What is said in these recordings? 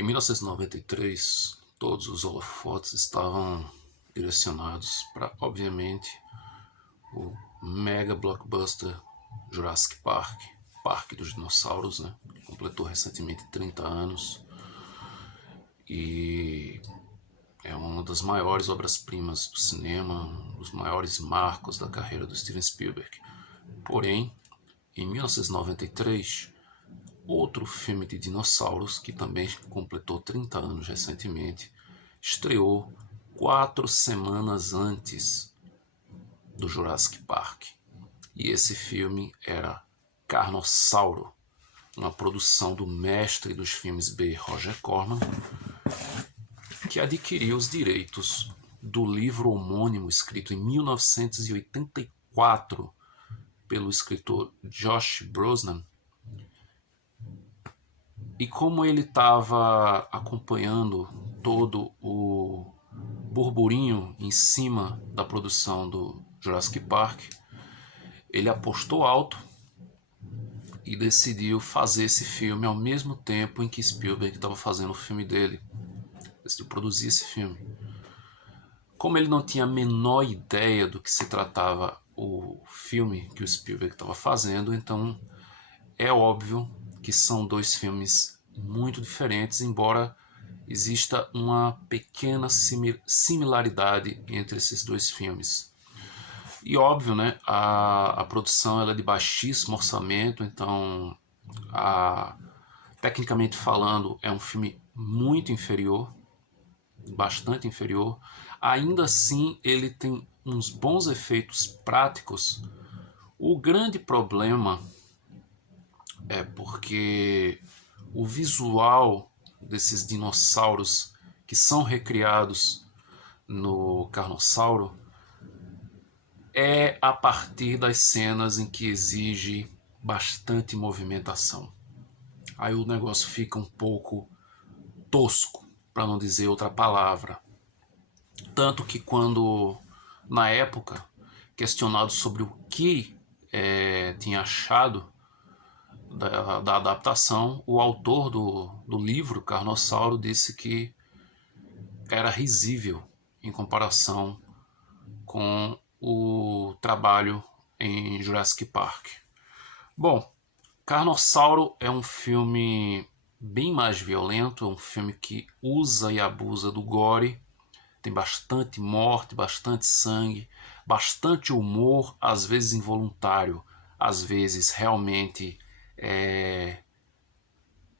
Em 1993, todos os holofotes estavam direcionados para, obviamente, o mega blockbuster Jurassic Park, Parque dos Dinossauros, né? Que completou recentemente 30 anos e é uma das maiores obras-primas do cinema, um dos maiores marcos da carreira do Steven Spielberg. Porém, em 1993, outro filme de dinossauros, que também completou 30 anos recentemente, estreou 4 semanas antes do Jurassic Park. E esse filme era Carnossauro, uma produção do mestre dos filmes B, Roger Corman, que adquiriu os direitos do livro homônimo escrito em 1984 pelo escritor Josh Brosnan. E como ele estava acompanhando todo o burburinho em cima da produção do Jurassic Park, ele apostou alto e decidiu fazer esse filme ao mesmo tempo em que Spielberg estava fazendo o filme dele. Decidiu produzir esse filme. Como ele não tinha a menor ideia do que se tratava o filme que o Spielberg estava fazendo, então é óbvio que são dois filmes muito diferentes, embora exista uma pequena similaridade entre esses dois filmes. E óbvio, né, a produção ela é de baixíssimo orçamento, então tecnicamente falando é um filme muito inferior, bastante inferior. Ainda assim ele tem uns bons efeitos práticos. O grande problema é porque o visual desses dinossauros que são recriados no Carnossauro é a partir das cenas em que exige bastante movimentação. Aí o negócio fica um pouco tosco, para não dizer outra palavra. Tanto que quando, na época, questionado sobre o que tinha achado da adaptação, o autor do livro, Carnossauro, disse que era risível em comparação com o trabalho em Jurassic Park. Bom, Carnossauro é um filme bem mais violento, é um filme que usa e abusa do gore, tem bastante morte, bastante sangue, bastante humor, às vezes involuntário, às vezes realmente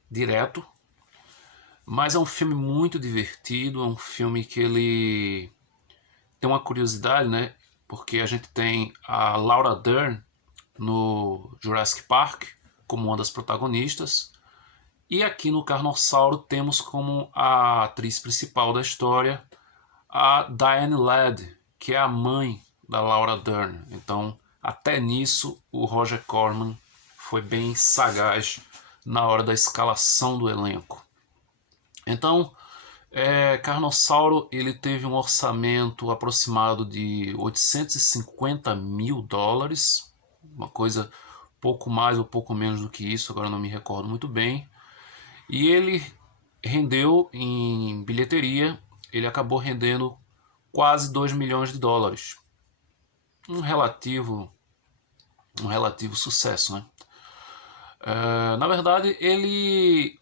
direto, mas é um filme muito divertido, é um filme que ele tem uma curiosidade, né? Porque a gente tem a Laura Dern no Jurassic Park como uma das protagonistas, e aqui no Carnossauro temos como a atriz principal da história a Diane Ladd, que é a mãe da Laura Dern. Então, até nisso, o Roger Corman foi bem sagaz na hora da escalação do elenco. Então, Carnossauro ele teve um orçamento aproximado de 850 mil dólares, uma coisa pouco mais ou pouco menos do que isso, agora não me recordo muito bem. E ele rendeu em bilheteria, ele acabou rendendo quase 2 milhões de dólares. Um relativo sucesso, né? Na verdade,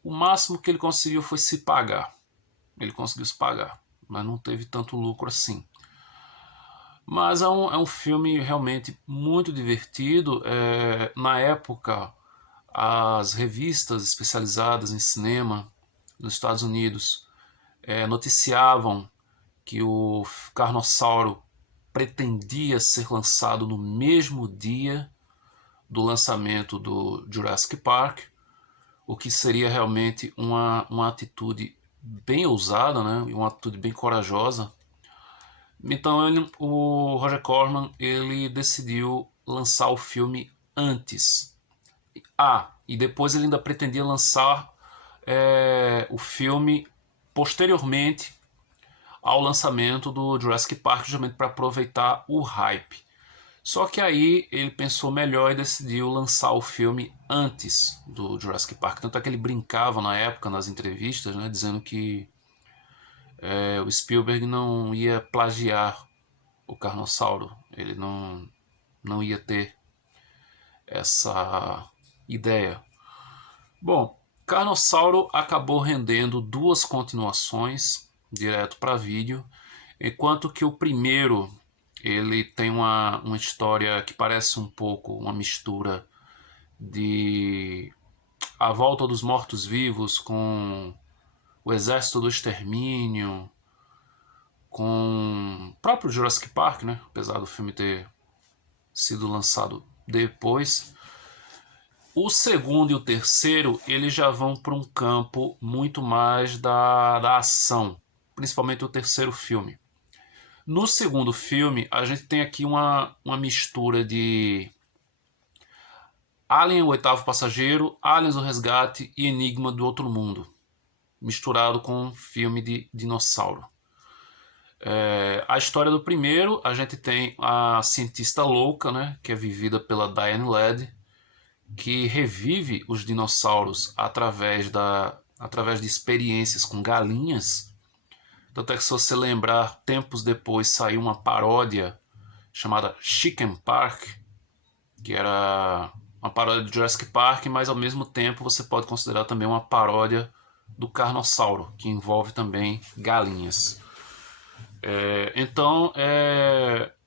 o máximo que ele conseguiu foi se pagar. Ele conseguiu se pagar, mas não teve tanto lucro assim. Mas é um filme realmente muito divertido. Na época, as revistas especializadas em cinema nos Estados Unidos noticiavam que o Carnossauro pretendia ser lançado no mesmo dia do lançamento do Jurassic Park, o que seria realmente uma atitude bem ousada, né? Uma atitude bem corajosa. Então o Roger Corman ele decidiu lançar o filme antes. E depois ele ainda pretendia lançar o filme posteriormente ao lançamento do Jurassic Park, justamente para aproveitar o hype. Só que aí ele pensou melhor e decidiu lançar o filme antes do Jurassic Park. Tanto é que ele brincava na época, nas entrevistas, né, dizendo que o Spielberg não ia plagiar o Carnossauro. Ele não ia ter essa ideia. Bom, Carnossauro acabou rendendo 2 continuações direto para vídeo, enquanto que o primeiro ele tem uma história que parece um pouco uma mistura de A Volta dos Mortos-Vivos com O Exército do Extermínio, com o próprio Jurassic Park, né? Apesar do filme ter sido lançado depois. O segundo e o terceiro, eles já vão para um campo muito mais da ação, principalmente o terceiro filme. No segundo filme, a gente tem aqui uma mistura de Alien, o Oitavo Passageiro, Aliens, o Resgate e Enigma do Outro Mundo, misturado com um filme de dinossauro. A história do primeiro, a gente tem a cientista louca, né, que é vivida pela Diane Ladd, que revive os dinossauros através de experiências com galinhas. Tanto é que, se você lembrar, tempos depois saiu uma paródia chamada Chicken Park, que era uma paródia de Jurassic Park, mas ao mesmo tempo você pode considerar também uma paródia do Carnossauro, que envolve também galinhas. Então,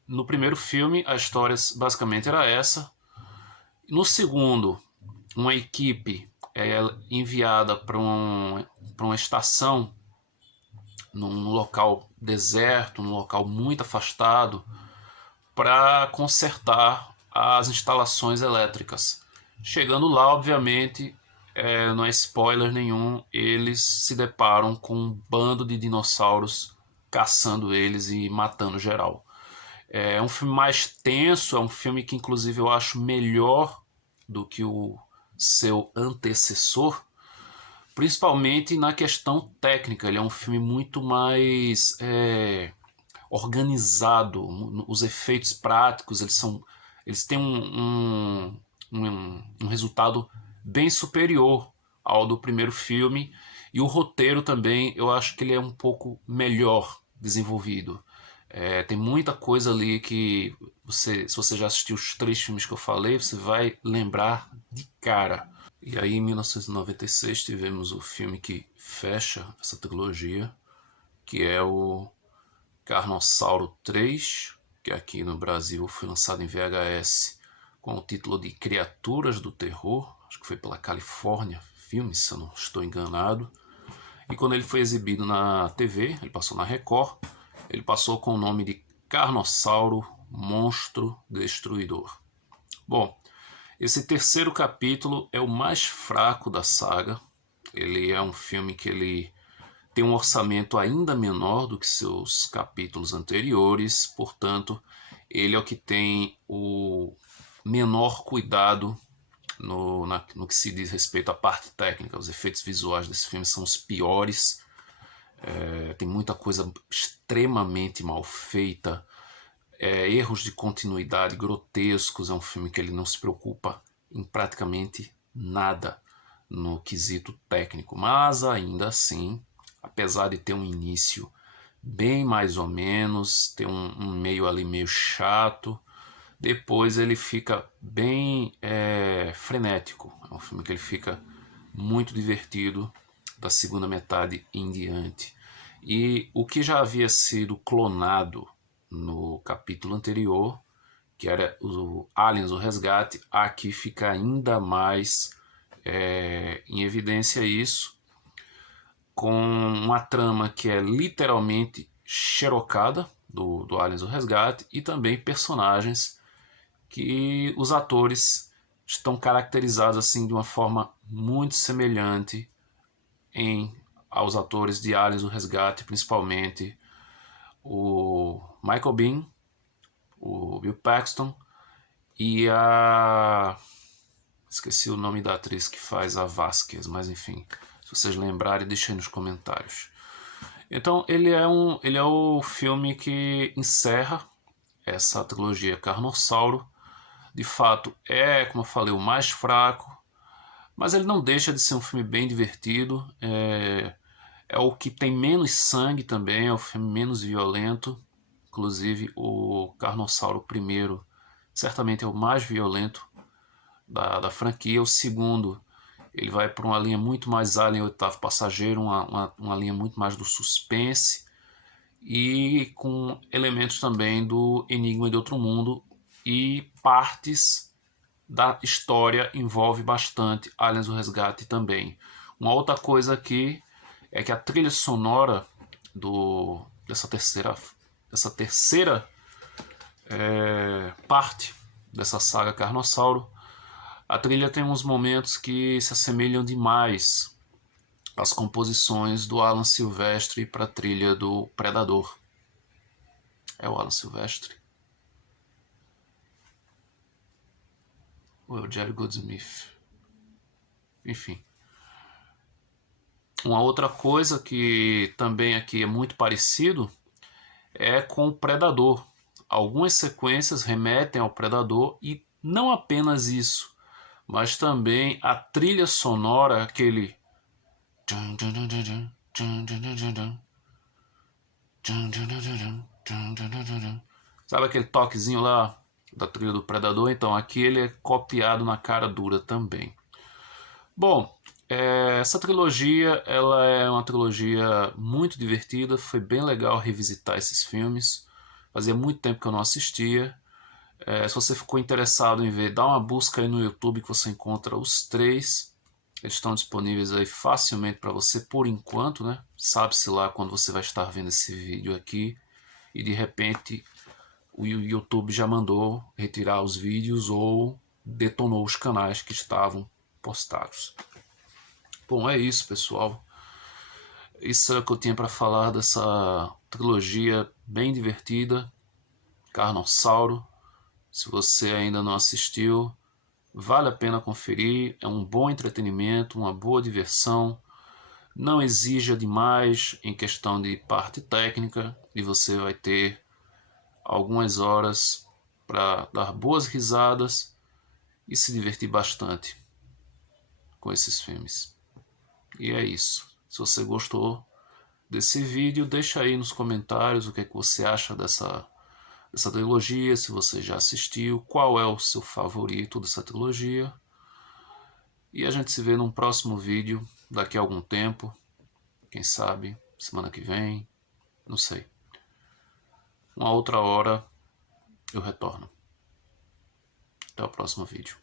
no primeiro filme, a história basicamente era essa. No segundo, uma equipe é enviada para uma estação num local deserto, num local muito afastado, para consertar as instalações elétricas. Chegando lá, obviamente, não é spoiler nenhum, eles se deparam com um bando de dinossauros caçando eles e matando geral. É um filme mais tenso, é um filme que inclusive eu acho melhor do que o seu antecessor, principalmente na questão técnica. Ele é um filme muito mais organizado. Os efeitos práticos eles têm um resultado bem superior ao do primeiro filme, e o roteiro também eu acho que ele é um pouco melhor desenvolvido. Tem muita coisa ali que se você já assistiu os 3 filmes que eu falei, você vai lembrar de cara. E aí, em 1996, tivemos o filme que fecha essa trilogia, que é o Carnossauro 3, que aqui no Brasil foi lançado em VHS com o título de Criaturas do Terror, acho que foi pela Califórnia Filmes, se eu não estou enganado. E quando ele foi exibido na TV, ele passou na Record, ele passou com o nome de Carnossauro Monstro Destruidor. Bom, esse terceiro capítulo é o mais fraco da saga. Ele é um filme que ele tem um orçamento ainda menor do que seus capítulos anteriores, portanto, ele é o que tem o menor cuidado no que se diz respeito à parte técnica. Os efeitos visuais desse filme são os piores. Tem muita coisa extremamente mal feita, erros de continuidade grotescos. É um filme que ele não se preocupa em praticamente nada no quesito técnico, mas ainda assim, apesar de ter um início bem mais ou menos, ter um meio ali meio chato, depois ele fica bem frenético. É um filme que ele fica muito divertido da segunda metade em diante. E o que já havia sido clonado no capítulo anterior, que era o Aliens, o Resgate, aqui fica ainda mais em evidência isso, com uma trama que é literalmente xerocada do Aliens, o Resgate, e também personagens que os atores estão caracterizados assim de uma forma muito semelhante aos atores de Aliens, o Resgate, principalmente o Michael Biehn, o Bill Paxton e esqueci o nome da atriz que faz a Vasquez, mas enfim, se vocês lembrarem, deixem nos comentários. Então ele é o filme que encerra essa trilogia Carnossauro. De fato, como eu falei, o mais fraco, mas ele não deixa de ser um filme bem divertido. É o que tem menos sangue também, é o filme menos violento. Inclusive, o Carnossauro I certamente é o mais violento da franquia. O segundo, ele vai para uma linha muito mais Alien Oitavo Passageiro, uma linha muito mais do suspense e com elementos também do Enigma de Outro Mundo, e partes da história envolve bastante Aliens o Resgate também. Uma outra coisa aqui é que a trilha sonora dessa terceira parte dessa saga Carnossauro, a trilha tem uns momentos que se assemelham demais às composições do Alan Silvestre para a trilha do Predador. É o Alan Silvestre? Ou é o Jerry Goldsmith? Enfim. Uma outra coisa que também aqui é muito parecido é com o Predador. Algumas sequências remetem ao Predador, e não apenas isso, mas também a trilha sonora, aquele sabe aquele toquezinho lá da trilha do Predador? Então aqui ele é copiado na cara dura também. Bom, essa trilogia ela é uma trilogia muito divertida, foi bem legal revisitar esses filmes. Fazia muito tempo que eu não assistia. Se você ficou interessado em ver, dá uma busca aí no YouTube que você encontra os três. Eles estão disponíveis aí facilmente para você por enquanto, né? Sabe-se lá quando você vai estar vendo esse vídeo aqui e de repente o YouTube já mandou retirar os vídeos ou detonou os canais que estavam postados. Bom, é isso, pessoal. Isso é o que eu tinha para falar dessa trilogia bem divertida, Carnossauro. Se você ainda não assistiu, vale a pena conferir. É um bom entretenimento, uma boa diversão. Não exija demais em questão de parte técnica, e você vai ter algumas horas para dar boas risadas e se divertir bastante com esses filmes. E é isso. Se você gostou desse vídeo, deixa aí nos comentários o que é que você acha dessa trilogia, se você já assistiu, qual é o seu favorito dessa trilogia. E a gente se vê num próximo vídeo daqui a algum tempo, quem sabe semana que vem, não sei. Uma outra hora eu retorno. Até o próximo vídeo.